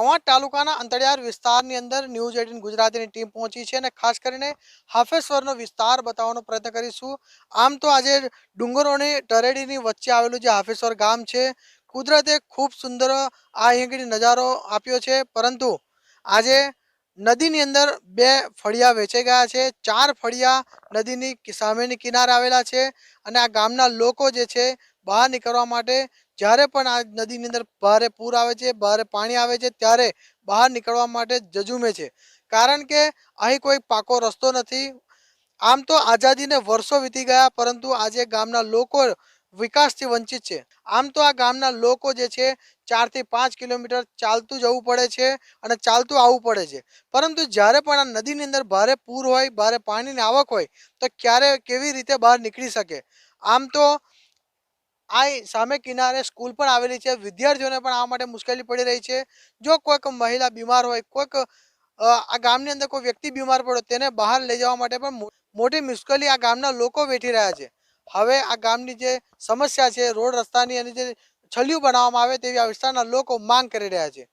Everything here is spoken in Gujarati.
કવાંટ તાલુકાના અંતરિયાળ વિસ્તારની અંદર ન્યૂઝ 18 ગુજરાતીની ટીમ પહોંચી છે અને ખાસ કરીને હાફેશ્વરનો વિસ્તાર બતાવવાનો પ્રયત્ન કરીશું। આમ તો આજે ડુંગરોની તરેડીની વચ્ચે આવેલું જે હાફેશ્વર ગામ છે, કુદરતે ખૂબ સુંદર આ અહીં નજારો આપ્યો છે, પરંતુ આજે નદીની અંદર બે ફળિયા વેચાઈ ગયા છે। 4 ફળિયા નદીની સામેની કિનારે આવેલા છે અને આ ગામના લોકો જે છે બહાર નીકળવા માટે જ્યારે પણ આ નદીની અંદર ભારે પૂર આવે છે, ભારે પાણી આવે છે, ત્યારે બહાર નીકળવા માટે ઝઝૂમે છે, કારણ કે અહીં કોઈ પાકો રસ્તો નથી। આમ તો આઝાદીને વર્ષો વીતી ગયા, પરંતુ આજે ગામના લોકો વિકાસથી વંચિત છે। આમ તો આ ગામના લોકો જે છે 4 થી 5 કિલોમીટર ચાલતું જવું પડે છે અને ચાલતું આવવું પડે છે, પરંતુ જ્યારે પણ આ નદીની અંદર ભારે પૂર હોય, ભારે પાણીની આવક હોય, તો ક્યારે કેવી રીતે બહાર નીકળી શકે। આમ તો આ સામે કિનારે સ્કૂલ પણ આવેલી છે, વિદ્યાર્થીઓને પણ આ માટે મુશ્કેલી પડી રહી છે। જો કોઈક મહિલા બીમાર હોય, કોઈક આ ગામની અંદર કોઈ વ્યક્તિ બીમાર પડે, તેને બહાર લઈ જવા માટે પણ મોટી મુશ્કેલી આ ગામના લોકો વેઠી રહ્યા છે। હવે આ ગામની જે સમસ્યા છે, રોડ રસ્તાની અને જે છલિયું બનાવવામાં આવે તેવી આ વિસ્તારના લોકો માંગ કરી રહ્યા છે।